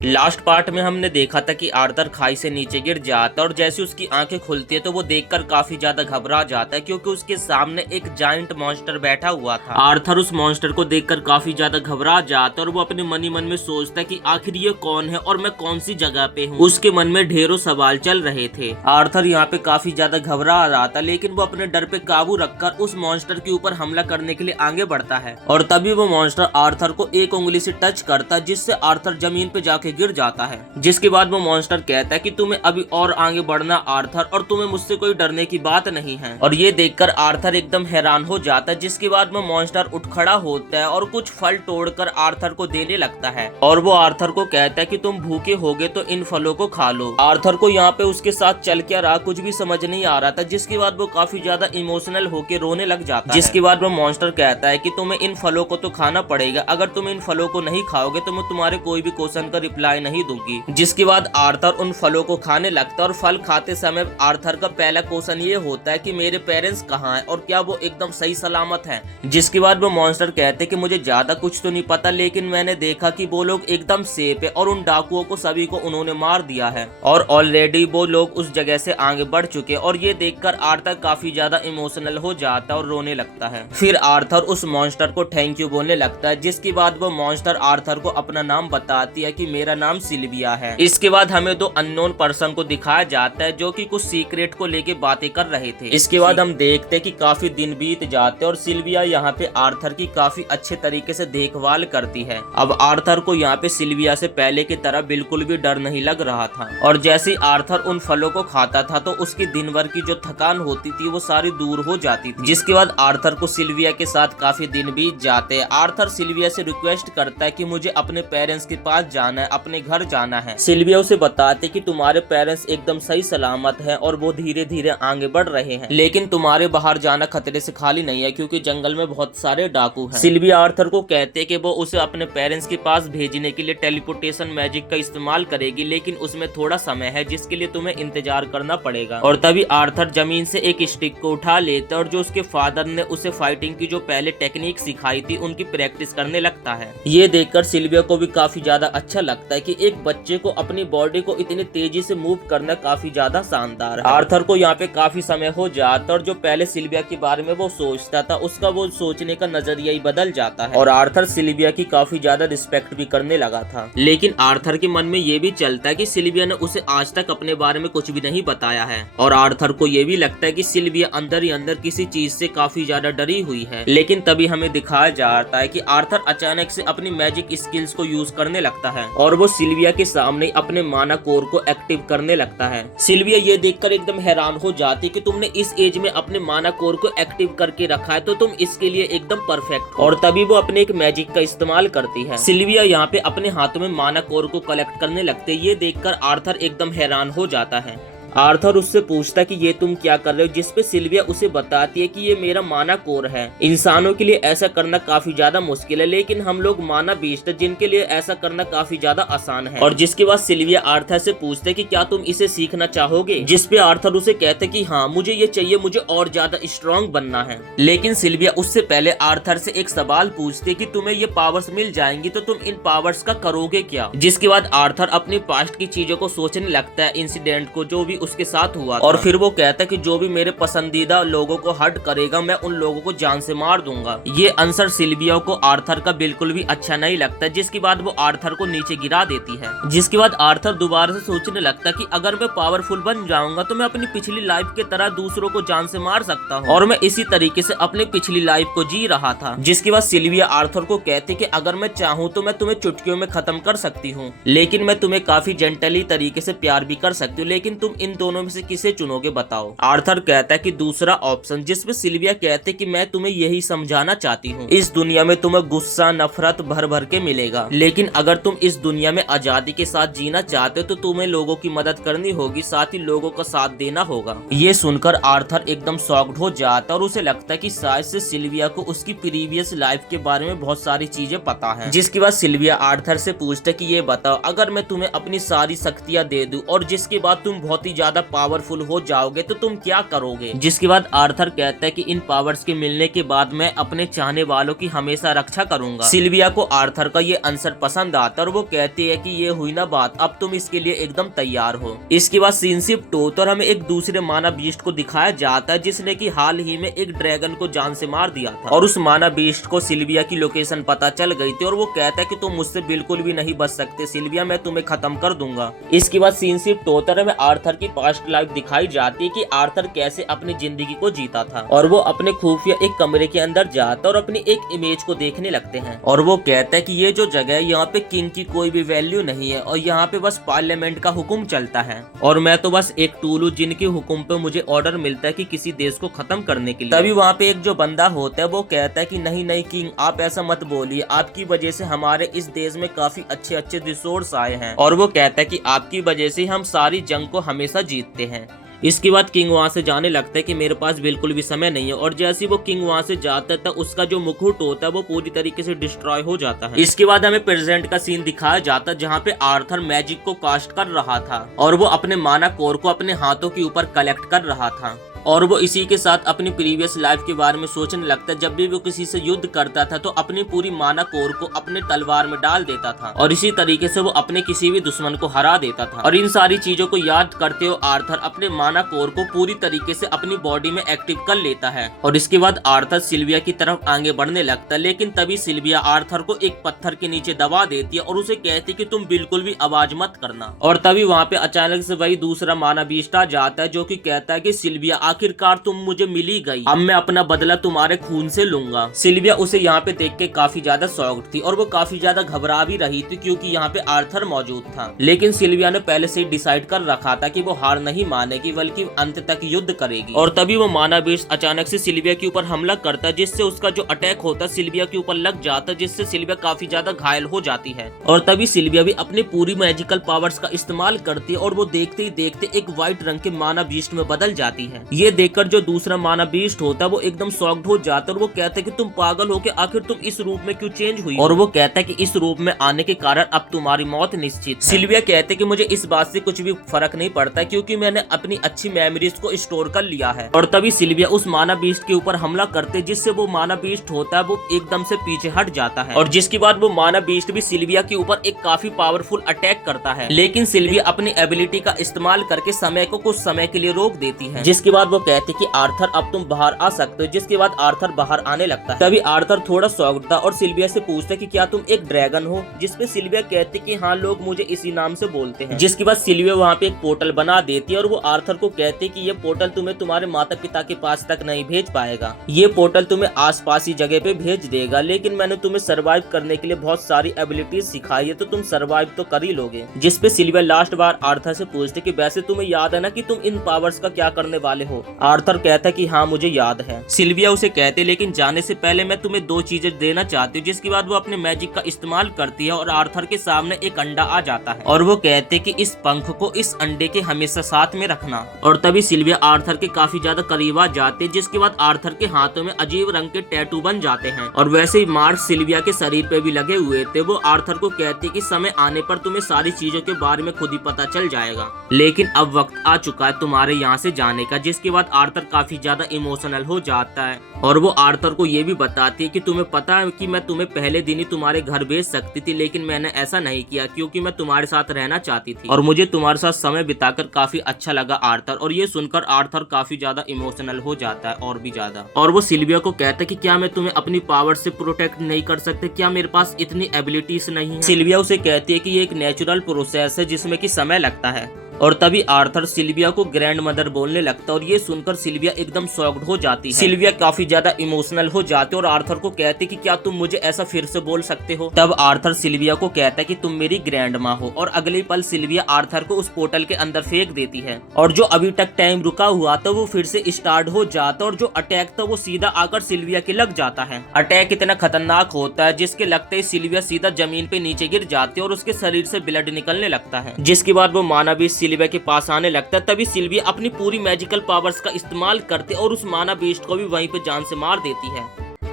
Last part में हमने देखा था कि आर्थर खाई से नीचे गिर जाता है और जैसे उसकी आंखें खुलती है तो वो देखकर काफी ज्यादा घबरा जाता है क्योंकि उसके सामने एक जायंट मॉन्स्टर बैठा हुआ था। आर्थर उस मॉन्स्टर को देखकर काफी ज्यादा घबरा जाता है और वो अपने मन ही मन में सोचता है कि आखिर ये कौन है और मैं कौन सी जगह पे हूँ। उसके मन में ढेरों सवाल चल रहे थे। आर्थर यहाँ पे काफी ज्यादा घबरा रहा था, लेकिन वो अपने डर पे काबू रखकर उस मॉन्स्टर के ऊपर हमला करने के लिए आगे बढ़ता है और तभी वो मॉन्स्टर आर्थर को एक उंगली से टच करता है, जिससे आर्थर जमीन पे जाके गिर जाता है। जिसके बाद वो मॉन्स्टर कहता है कि तुम्हें अभी और आगे बढ़ना आर्थर, और तुम्हें मुझसे कोई डरने की बात नहीं है। और ये देखकर आर्थर एकदम हैरान हो जाता है। जिसके बाद वो मॉन्स्टर उठ खड़ा होता है और कुछ फल तोड़कर आर्थर को देने लगता है और वो आर्थर को कहता है कि तुम भूखे होगे तो इन फलों को खा लो। आर्थर को यहाँ पे उसके साथ चल क्या रहा कुछ भी समझ नहीं आ रहा था। जिसके बाद वो काफी ज्यादा इमोशनल होके रोने लग जाता है। जिसके बाद वो मॉन्स्टर कहता है कि तुम्हें इन फलों को तो खाना पड़ेगा, अगर तुम इन फलों को नहीं खाओगे तो मैं तुम्हारे कोई भी क्वेश्चन का रिप्लाई नहीं दूंगी। जिसके बाद आर्थर उन फलों को खाने लगता है और फल खाते समय आर्थर का पहला क्वेश्चन ये होता है कि मेरे पेरेंट्स कहाँ हैं और क्या वो एकदम सही सलामत हैं। जिसके बाद वो मॉन्स्टर कहते हैं कि मुझे ज्यादा कुछ तो नहीं पता, लेकिन मैंने देखा कि वो लोग एकदम सेफ है और उन डाकुओं को सभी को उन्होंने मार दिया है और ऑलरेडी वो लोग उस जगह से आगे बढ़ चुके। और ये देखकर आर्थर काफी ज्यादा इमोशनल हो जाता है और रोने लगता है। फिर आर्थर उस मॉन्स्टर को थैंक यू बोलने लगता है। जिसके बाद वो मॉन्स्टर आर्थर को अपना नाम बताती है कि मेरा नाम सिल्विया है। इसके बाद हमें दो अननोन पर्सन को दिखाया जाता है जो कि कुछ सीक्रेट को लेके बातें कर रहे थे। इसके बाद हम देखते हैं कि काफी दिन बीत जाते हैं और सिल्विया यहाँ पे आर्थर की काफी अच्छे तरीके से देखभाल करती है। अब आर्थर को यहाँ पे सिल्विया से पहले की तरह बिल्कुल भी डर नहीं लग रहा था और जैसे आर्थर उन फलों को खाता था तो उसकी दिन भर की जो थकान होती थी वो सारी दूर हो जाती थी। जिसके बाद आर्थर को सिल्विया के साथ काफी दिन बीत जाते हैं। आर्थर सिल्विया से रिक्वेस्ट करता है कि मुझे अपने पेरेंट्स के पास जाना है, अपने घर जाना है। सिल्विया उसे बताते कि तुम्हारे पेरेंट्स एकदम सही सलामत हैं और वो धीरे धीरे आगे बढ़ रहे हैं, लेकिन तुम्हारे बाहर जाना खतरे से खाली नहीं है क्योंकि जंगल में बहुत सारे डाकू हैं। सिल्विया आर्थर को कहते कि वो उसे अपने पेरेंट्स के पास भेजने के लिए टेलीपोर्टेशन मैजिक का इस्तेमाल करेगी, लेकिन उसमें थोड़ा समय है जिसके लिए तुम्हें इंतजार करना पड़ेगा। और तभी आर्थर जमीन से एक स्टिक को उठा लेता है और जो उसके फादर ने उसे फाइटिंग की जो पहले टेक्निक सिखाई थी उनकी प्रैक्टिस करने लगता है। ये देखकर सिल्विया को भी काफी ज्यादा अच्छा लगता है कि एक बच्चे को अपनी बॉडी को इतनी तेजी से मूव करना काफी ज्यादा शानदार है। आर्थर को यहाँ पे काफी समय हो जाता और जो पहले सिल्विया के बारे में वो सोचता था उसका वो सोचने का नजरिया ही बदल जाता है और आर्थर सिल्विया की काफी ज्यादा रिस्पेक्ट भी करने लगा था। लेकिन आर्थर के मन में ये भी चलता है कि सिल्विया ने उसे आज तक अपने बारे में कुछ भी नहीं बताया है और आर्थर को ये भी लगता है कि सिल्विया अंदर ही अंदर किसी चीज से काफी ज्यादा डरी हुई है। लेकिन तभी हमें दिखाया जाता है कि आर्थर अचानक से अपनी मैजिक स्किल्स को यूज करने लगता है और वो सिल्विया के सामने अपने माना कोर को एक्टिव करने लगता है। सिल्विया ये देखकर एकदम हैरान हो जाती कि तुमने इस एज में अपने माना कोर को एक्टिव करके रखा है तो तुम इसके लिए एकदम परफेक्ट। और तभी वो अपने एक मैजिक का इस्तेमाल करती है। सिल्विया यहाँ पे अपने हाथों में माना कोर को कलेक्ट करने लगते। ये देखकर आर्थर एकदम हैरान हो जाता है। आर्थर उससे पूछता कि ये तुम क्या कर रहे हो, जिसपे सिल्विया उसे बताती है कि ये मेरा माना कोर है। इंसानों के लिए ऐसा करना काफी ज्यादा मुश्किल है, लेकिन हम लोग माना बीस्ट जिनके लिए ऐसा करना काफी ज्यादा आसान है। और जिसके बाद सिल्विया आर्थर से पूछते कि क्या तुम इसे सीखना चाहोगे, जिसपे आर्थर उसे कहते कि हाँ मुझे ये चाहिए, मुझे और ज्यादा स्ट्रॉन्ग बनना है। लेकिन सिल्विया उससे पहले आर्थर से एक सवाल पूछते कि तुम्हें ये पावर्स मिल जाएंगी तो तुम इन पावर्स का करोगे क्या। जिसके बाद आर्थर अपनी पास्ट की चीजों को सोचने लगता है, इंसिडेंट को जो भी उसके साथ हुआ और फिर वो कहता है कि जो भी मेरे पसंदीदा लोगों को हर्ट करेगा मैं उन लोगों को जान से मार दूंगा। ये आंसर सिल्विया को आर्थर का बिल्कुल भी अच्छा नहीं लगता। जिसके बाद वो आर्थर को नीचे गिरा देती है। जिसके बाद आर्थर दोबारा से सोचने लगता है कि अगर मैं पावरफुल बन जाऊंगा तो मैं अपनी पिछली लाइफ की तरह दूसरों को जान से मार सकता हूँ और मैं इसी तरीके से अपनी पिछली लाइफ को जी रहा था। जिसके बाद सिल्विया आर्थर को कहती कि अगर मैं चाहूँ तो मैं तुम्हें चुटकियों में खत्म कर सकती हूँ, लेकिन मैं तुम्हें काफी जेंटली तरीके से प्यार भी कर सकती हूँ, लेकिन तुम इन दोनों में से किसे चुनोगे बताओ। आर्थर कहता है कि दूसरा ऑप्शन, जिसमें सिल्विया कहते कि मैं तुम्हें यही समझाना चाहती हूँ, इस दुनिया में तुम्हें गुस्सा नफरत भर भर के मिलेगा, लेकिन अगर तुम इस दुनिया में आजादी के साथ जीना चाहते हो तो तुम्हें लोगों की मदद करनी होगी, साथ ही लोगों का साथ देना होगा। ये सुनकर आर्थर एकदम शॉक्ड हो जाता और उसे लगता है कि शायद से सिल्विया को उसकी प्रीवियस लाइफ के बारे में बहुत सारी चीजें पता है। जिसके बाद सिल्विया आर्थर से पूछता कि ये बताओ, अगर मैं तुम्हें अपनी सारी शक्तियां दे दूं और जिसके बाद तुम बहुत ही ज्यादा पावरफुल हो जाओगे तो तुम क्या करोगे। जिसके बाद आर्थर कहता है कि इन पावर्स के मिलने के बाद मैं अपने चाहने वालों की हमेशा रक्षा करूंगा। सिल्विया को आर्थर का ये आंसर पसंद आता है और वो कहती है कि ये हुई ना बात, अब तुम इसके लिए एकदम तैयार हो। इसके बाद सीन शिफ्ट होता और हमें एक दूसरे माना बीस्ट को दिखाया जाता है जिसने की हाल ही में एक ड्रैगन को जान से मार दिया था और उस माना बीस्ट को सिल्विया की लोकेशन पता चल गई थी और वो कहता है कि तुम मुझसे बिल्कुल भी नहीं बच सकते सिल्विया, मैं तुम्हें खत्म कर दूंगा। इसके बाद सीन शिफ्ट होता है, हमें आर्थर की पास्ट लाइफ दिखाई जाती है कि आर्थर कैसे अपनी जिंदगी को जीता था और वो अपने खुफिया एक कमरे के अंदर जाता और अपनी एक इमेज को देखने लगते हैं और वो कहता है कि ये जो जगह है यहाँ पे किंग की कोई भी वैल्यू नहीं है और यहाँ पे बस पार्लियामेंट का हुक्म चलता है और मैं तो बस एक टूल हूँ जिनके हुक्म पे मुझे ऑर्डर मिलता है कि किसी देश को खत्म करने के लिए। तभी वहाँ पे एक जो बंदा होता है वो कहता है कि नहीं नहीं किंग, आप ऐसा मत बोलिए, आपकी वजह से हमारे इस देश में काफी अच्छे अच्छे रिसोर्स आए हैं और वो कहता है कि आपकी वजह से हम सारी जंग को हमेशा जीतते हैं। इसके बाद किंग वहां से जाने लगता है कि मेरे पास बिल्कुल भी समय नहीं है और जैसे ही वो किंग वहां से जाता है तो उसका जो मुकुट होता है वो पूरी तरीके से डिस्ट्रॉय हो जाता है। इसके बाद हमें प्रेजेंट का सीन दिखाया जाता है जहाँ पे आर्थर मैजिक को कास्ट कर रहा था और वो अपने माना कोर को अपने हाथों के ऊपर कलेक्ट कर रहा था और वो इसी के साथ अपनी प्रीवियस लाइफ के बारे में सोचने लगता है। जब भी वो किसी से युद्ध करता था तो अपनी पूरी माना कोर को अपने तलवार में डाल देता था और इसी तरीके से वो अपने किसी भी दुश्मन को हरा देता था। और इन सारी चीजों को याद करते हुए आर्थर अपने माना कोर को पूरी तरीके से अपनी बॉडी में एक्टिव कर लेता है और इसके बाद आर्थर सिल्विया की तरफ आगे बढ़ने लगता है, लेकिन तभी सिल्विया आर्थर को एक पत्थर के नीचे दबा देती है और उसे कहती है कि तुम बिल्कुल भी आवाज मत करना। और तभी वहाँ पे अचानक से वही दूसरा माना बीस्ट आ जाता है जो कि कहता है कि सिल्विया आखिरकार तुम मुझे मिली गई, अब मैं अपना बदला तुम्हारे खून से लूंगा। सिल्विया उसे यहाँ पे देख के काफी ज्यादा शॉक्ड थी और वो काफी ज्यादा घबरा भी रही थी क्योंकि यहाँ पे आर्थर मौजूद था, लेकिन सिल्विया ने पहले से डिसाइड कर रखा था कि वो हार नहीं मानेगी बल्कि अंत तक युद्ध करेगी। और तभी वो माना बीस्ट अचानक से सिल्विया के ऊपर हमला करता है जिससे उसका जो अटैक होता है सिल्विया के ऊपर लग जाता है जिससे सिल्विया काफी ज्यादा घायल हो जाती है। और तभी सिल्विया भी अपनी पूरी मैजिकल पावर्स का इस्तेमाल करती है और वो देखते ही देखते एक व्हाइट रंग के माना बीस्ट में बदल जाती है। ये देखकर जो दूसरा माना बीस्ट होता है वो एकदम शॉक्ड हो जाता है और वो कहता है कि तुम पागल हो के आखिर तुम इस रूप में क्यों चेंज हुई। और वो कहता है कि इस रूप में आने के कारण अब तुम्हारी मौत निश्चित है। सिल्विया कहते हैं कि मुझे इस बात से कुछ भी फर्क नहीं पड़ता क्योंकि मैंने अपनी अच्छी मेमोरीज को स्टोर कर लिया है। और तभी सिल्विया उस माना बीस्ट के ऊपर हमला करते जिससे वो माना बीस्ट होता है वो एकदम से पीछे हट जाता है और जिसके बाद वो माना बीस्ट भी सिल्विया के ऊपर एक काफी पावरफुल अटैक करता है, लेकिन सिल्विया अपनी एबिलिटी का इस्तेमाल करके समय को कुछ समय के लिए रोक देती है। जिसके बाद वो कहती कि आर्थर अब तुम बाहर आ सकते हो। जिसके बाद आर्थर बाहर आने लगता है। तभी आर्थर थोड़ा शॉक्ड था और सिल्विया से पूछता है कि क्या तुम एक ड्रैगन हो, जिसपे सिल्विया कहती कि हाँ लोग मुझे इसी नाम से बोलते हैं। जिसके बाद सिल्विया वहाँ पे एक पोर्टल बना देती है और वो आर्थर को कहती कि ये पोर्टल तुम्हें तुम्हारे माता पिता के पास तक नहीं भेज पाएगा, ये पोर्टल तुम्हें आसपास ही जगह पे भेज देगा, लेकिन मैंने तुम्हें सर्वाइव करने के लिए बहुत सारी एबिलिटीज सिखाई है तो तुम सर्वाइव तो कर ही लोगे। जिसपे सिल्विया लास्ट बार आर्थर से पूछते कि वैसे तुम्हें याद है ना कि तुम इन पावर्स का क्या करने वाले हो। आर्थर कहता है कि हाँ मुझे याद है। सिल्विया उसे कहते लेकिन जाने से पहले मैं तुम्हें दो चीजें देना चाहती हूँ। जिसके बाद वो अपने मैजिक का इस्तेमाल करती है और आर्थर के सामने एक अंडा आ जाता है और वो कहते कि इस पंख को इस अंडे के हमेशा साथ में रखना। और तभी सिल्विया आर्थर के काफी ज्यादा करीब आ जाते हैं जिसके बाद आर्थर के हाथों में अजीब रंग के टैटू बन जाते हैं और वैसे ही मार्क सिल्विया के शरीर पे भी लगे हुए थे। वो आर्थर को कहते कि समय आने पर तुम्हें सारी चीजों के बारे में खुद ही पता चल जाएगा, लेकिन अब वक्त आ चुका है तुम्हारे यहाँ से जाने का। जिसके बाद आर्थर काफी ज्यादा इमोशनल हो जाता है और वो आर्थर को ये भी बताती है कि तुम्हें पता है कि मैं तुम्हें पहले दिन ही तुम्हारे घर भेज सकती थी, लेकिन मैंने ऐसा नहीं किया क्योंकि मैं तुम्हारे साथ रहना चाहती थी और मुझे तुम्हारे साथ समय बिताकर काफी अच्छा लगा आर्थर। और ये सुनकर आर्थर काफी ज्यादा इमोशनल हो जाता है और भी ज्यादा। और वो सिल्विया को कहता है कि क्या मैं तुम्हें अपनी पावर से प्रोटेक्ट नहीं कर सकते, क्या मेरे पास इतनी एबिलिटीज नहीं है। सिल्विया उसे कहती है कि ये एक नेचुरल प्रोसेस है जिसमें कि समय लगता है। और तभी आर्थर सिल्विया को ग्रैंड मदर बोलने लगता है और ये सुनकर सिल्विया एकदम शॉक्ड हो जाती है। सिल्विया काफी ज्यादा इमोशनल हो जाते और आर्थर को कहते कि क्या तुम मुझे ऐसा फिर से बोल सकते हो। तब आर्थर सिल्विया को कहता है कि तुम मेरी ग्रैंड माँ हो और अगले पल सिल्विया आर्थर को उस पोर्टल के अंदर फेंक देती है और जो अभी तक टाइम रुका हुआ था वो फिर से स्टार्ट हो जाता और जो अटैक था वो सीधा आकर सिल्विया के लग जाता है। अटैक इतना खतरनाक होता है जिसके लगते ही सिल्विया सीधा जमीन पे नीचे गिर जाती है और उसके शरीर से ब्लड निकलने लगता है। जिसके बाद वो माना भी सिल्विया के पास आने लगता है। तभी सिल्विया अपनी पूरी मैजिकल पावर्स का इस्तेमाल करते और उस माना बीस्ट को भी वहीं पे जान से मार देती है।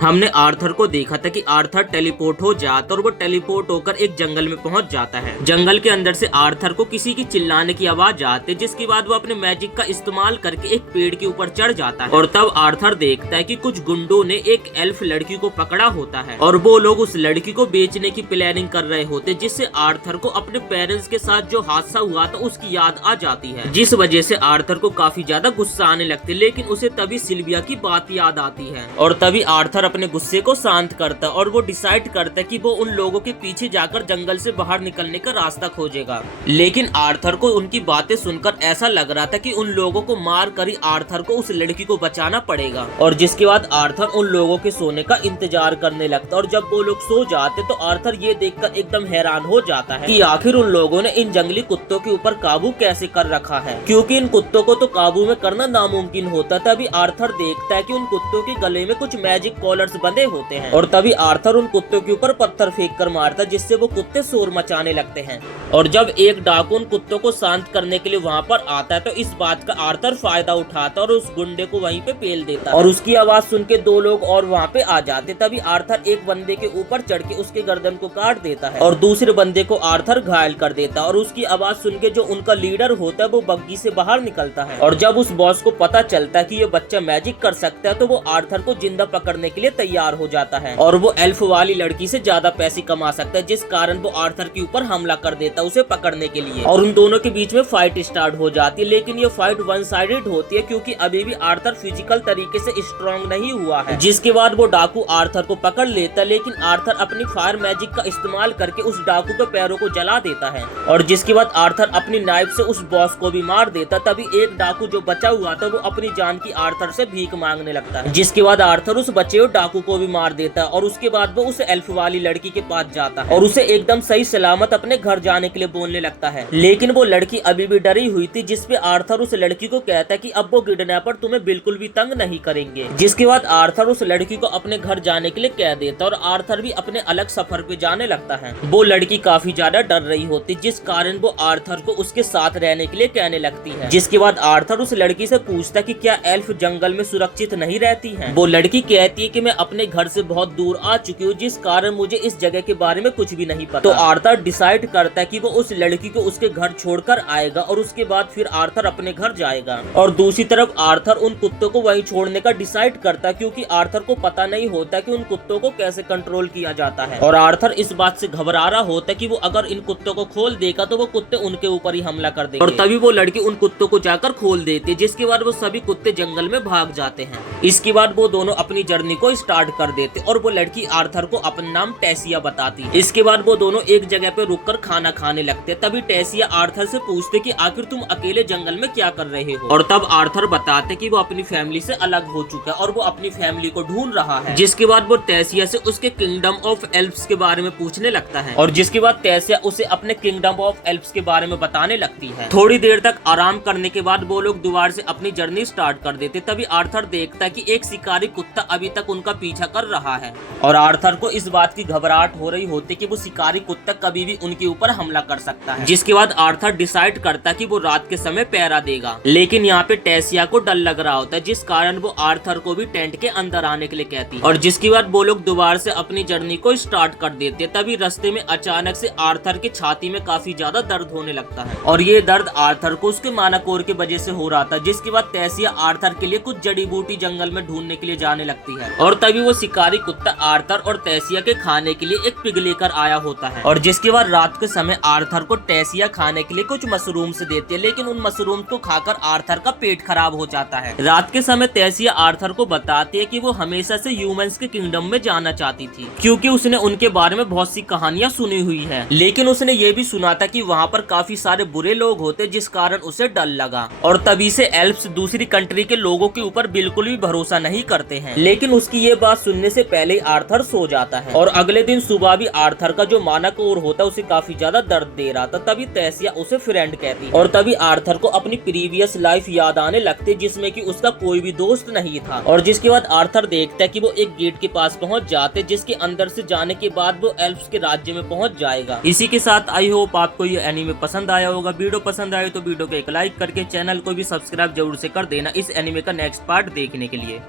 हमने आर्थर को देखा था कि आर्थर टेलीपोर्ट हो जाता और वो टेलीपोर्ट होकर एक जंगल में पहुंच जाता है। जंगल के अंदर से आर्थर को किसी की चिल्लाने की आवाज आती है, जिसके बाद वो अपने मैजिक का इस्तेमाल करके एक पेड़ के ऊपर चढ़ जाता है और तब आर्थर देखता है कि कुछ गुंडों ने एक एल्फ लड़की को पकड़ा होता है और वो लोग उस लड़की को बेचने की प्लानिंग कर रहे होते, जिससे आर्थर को अपने पेरेंट्स के साथ जो हादसा हुआ था उसकी याद आ जाती है, जिस वजह से आर्थर को काफी ज्यादा गुस्सा आने लगती है। लेकिन उसे तभी सिल्विया की बात याद आती है और तभी आर्थर अपने गुस्से को शांत करता है और वो डिसाइड करता है कि वो उन लोगों के पीछे जाकर जंगल से बाहर निकलने का रास्ता खोजेगा। लेकिन आर्थर को उनकी बातें सुनकर ऐसा लग रहा था कि उन लोगों को मार कर ही आर्थर को उस लड़की को बचाना पड़ेगा और जिसके बाद आर्थर उन लोगों के सोने का इंतजार करने लगता और जब वो लोग सो जाते तो आर्थर ये देखकर एकदम हैरान हो जाता है कि आखिर उन लोगों ने इन जंगली कुत्तों के ऊपर काबू कैसे कर रखा है, क्योंकि इन कुत्तों को तो काबू में करना नामुमकिन होता। तभी आर्थर देखता है कि उन कुत्तों के गले में कुछ मैजिक कॉलर्स बंधे होते हैं और तभी आर्थर उन कुत्तों के ऊपर पत्थर फेंक कर मारता, जिससे वो कुत्ते शोर मचाने लगते हैं और जब एक डाकू उन कुत्तों को शांत करने के लिए वहाँ पर आता है तो इस बात का आर्थर फायदा उठाता और उस गुंडे को वहीं पे पेल देता और उसकी आवाज सुन के दो लोग और वहाँ पे आ जाते। तभी आर्थर एक बंदे के ऊपर चढ़ के उसके गर्दन को काट देता है और दूसरे बंदे को आर्थर घायल कर देता और उसकी आवाज सुन के जो उनका लीडर होता है वो बग्गी से बाहर निकलता है और जब उस बॉस को पता चलता है कि ये बच्चा मैजिक कर सकता है तो वो आर्थर को जिंदा पकड़ने के लिए तैयार हो जाता है और वो एल्फ वाली लड़की से ज्यादा पैसे कमा सकता है, जिस कारण वो आर्थर के ऊपर हमला कर देता है उसे पकड़ने के लिए और उन दोनों के बीच में फाइट स्टार्ट हो जाती है। लेकिन ये फाइट वन साइडेड होती है क्योंकि अभी भी आर्थर फिजिकल तरीके से स्ट्रॉन्ग नहीं हुआ है, जिसके बाद वो डाकू आर्थर को पकड़ लेता है। लेकिन आर्थर अपनी फायर मैजिक का इस्तेमाल करके उस डाकू के पैरों को जला देता है और जिसके बाद आर्थर अपनी नाइफ से उस बॉस को भी मार देता। तभी एक डाकू जो बचा हुआ था वो अपनी जान की आर्थर से भीख मांगने लगता है, जिसके बाद आर्थर उस बचे हुए डाकू को भी मार देता है और उसके बाद वो उस एल्फ वाली लड़की के पास जाता है और उसे एकदम सही सलामत अपने घर जाने के लिए बोलने लगता है। लेकिन वो लड़की अभी भी डरी हुई थी, जिसपे आर्थर उस लड़की को कहता है कि अब वो किडनैपर तुम्हें बिल्कुल भी तंग नहीं करेंगे, जिसके बाद आर्थर उस लड़की को अपने घर जाने के लिए कह देता और आर्थर भी अपने अलग सफर पे जाने लगता है। वो लड़की काफी ज्यादा डर रही होती, जिस कारण वो आर्थर को उसके साथ रहने के लिए कहने लगती है, जिसके बाद आर्थर उस लड़की से पूछता कि क्या एल्फ जंगल में सुरक्षित नहीं रहती हैं? वो लड़की कहती है कि मैं अपने घर से बहुत दूर आ चुकी हूँ, जिस कारण मुझे इस जगह के बारे में कुछ भी नहीं पता। तो आर्थर डिसाइड करता है कि वो उस लड़की को उसके घर छोड़कर आएगा और उसके बाद फिर आर्थर अपने घर जाएगा और दूसरी तरफ आर्थर उन कुत्तों को वहीं छोड़ने का डिसाइड करता है, क्योंकि आर्थर को पता नहीं होता कि उन कुत्तों को कैसे कंट्रोल किया जाता है और आर्थर इस बात से घबरा रहा होता है कि वो अगर इन कुत्तों को खोल देगा तो वो कुत्ते उनके ऊपर ही हमला कर देंगे और तभी वो लड़की उन कुत्तों को जाकर खोल देती है, जिसके बाद वो सभी कुत्ते जंगल में भाग जाते हैं। इसके बाद वो दोनों अपनी जर्नी को स्टार्ट कर देते और वो लड़की आर्थर को अपना नाम टेसिया बताती है। इसके बाद वो दोनों एक जगह पे रुककर खाना खाने लगते। तभी टेसिया आर्थर से पूछते कि आखिर तुम अकेले जंगल में क्या कर रहे हो, और तब आर्थर बताते कि वो अपनी फैमिली से अलग हो चुका है और वो अपनी फैमिली को ढूंढ रहा है। जिसके बाद वो टेसिया से उसके किंगडम ऑफ एल्फ्स के बारे में पूछने लगता है और जिसके बाद टेसिया उसे अपने किंगडम ऑफ एल्फ्स के बारे में बताने लगती है। थोड़ी देर तक आराम करने के बाद वो लोग दोबारा से अपनी जर्नी स्टार्ट कर देते। तभी आर्थर देखता है कि एक शिकारी कुत्ता अभी तक उनका पीछा कर रहा है और आर्थर को इस बात की घबराहट हो रही होती कि वो शिकारी कुत्ता कभी भी उनके ऊपर हमला कर सकता है। जिसके बाद आर्थर डिसाइड करता है कि वो रात के समय पहरा देगा, लेकिन यहाँ पे टेसिया को डर लग रहा होता है, जिस कारण वो आर्थर को भी टेंट के अंदर आने के लिए कहती है और जिसके बाद वो लोग दोबारा से अपनी जर्नी को स्टार्ट कर देते। तभी रास्ते में अचानक से आर्थर की छाती में काफी ज्यादा दर्द होने लगता है और ये दर्द आर्थर को उसके मानाकोर की वजह से हो रहा था। जिसके बाद टेसिया आर्थर के लिए कुछ जड़ी बूटी जंगल में ढूंढने के लिए जाने लगती है और तभी वो शिकारी कुत्ता आर्थर और टेसिया के खाने के लिए एक पिग लेकर आया होता है और जिसके बाद रात के समय आर्थर को टेसिया खाने के लिए कुछ मशरूम्स देती है, लेकिन उन मशरूम्स को खाकर आर्थर का पेट खराब हो जाता है। रात के समय टेसिया आर्थर को बताती है कि वो हमेशा से ह्यूमंस के किंगडम में जाना चाहती थी, क्योंकि उसने उनके बारे में बहुत सी कहानियां सुनी हुई है, लेकिन उसने ये भी सुना था कि वहाँ पर काफी सारे बुरे लोग होते, जिस कारण उसे डर लगा और तभी से एल्फ्स दूसरी कंट्री के लोगों के ऊपर बिल्कुल भी भरोसा नहीं करते हैं। लेकिन उसकी ये बात सुनने से पहले आर्थर सो जाता है और अगले दिन सुबह भी आर्थर का जो मानाकोर होता है उसे काफी ज्यादा दर्द दे रहा था। तभी टेसिया उसे फ्रेंड कहती है और तभी आर्थर को अपनी प्रीवियस लाइफ याद आने लगती, जिसमें कि उसका कोई भी दोस्त नहीं था और जिसके बाद आर्थर देखता है कि वो एक गेट के पास पहुंच जाते, जिसके अंदर से जाने के बाद वो एल्फ्स के राज्य में पहुंच जाएगा। इसी के साथ आई होप आपको ये एनीमे पसंद आया होगा। वीडियो पसंद आए तो वीडियो को एक लाइक करके चैनल को भी सब्सक्राइब जरूर से कर देना इस एनीमे का नेक्स्ट पार्ट देखने के लिए।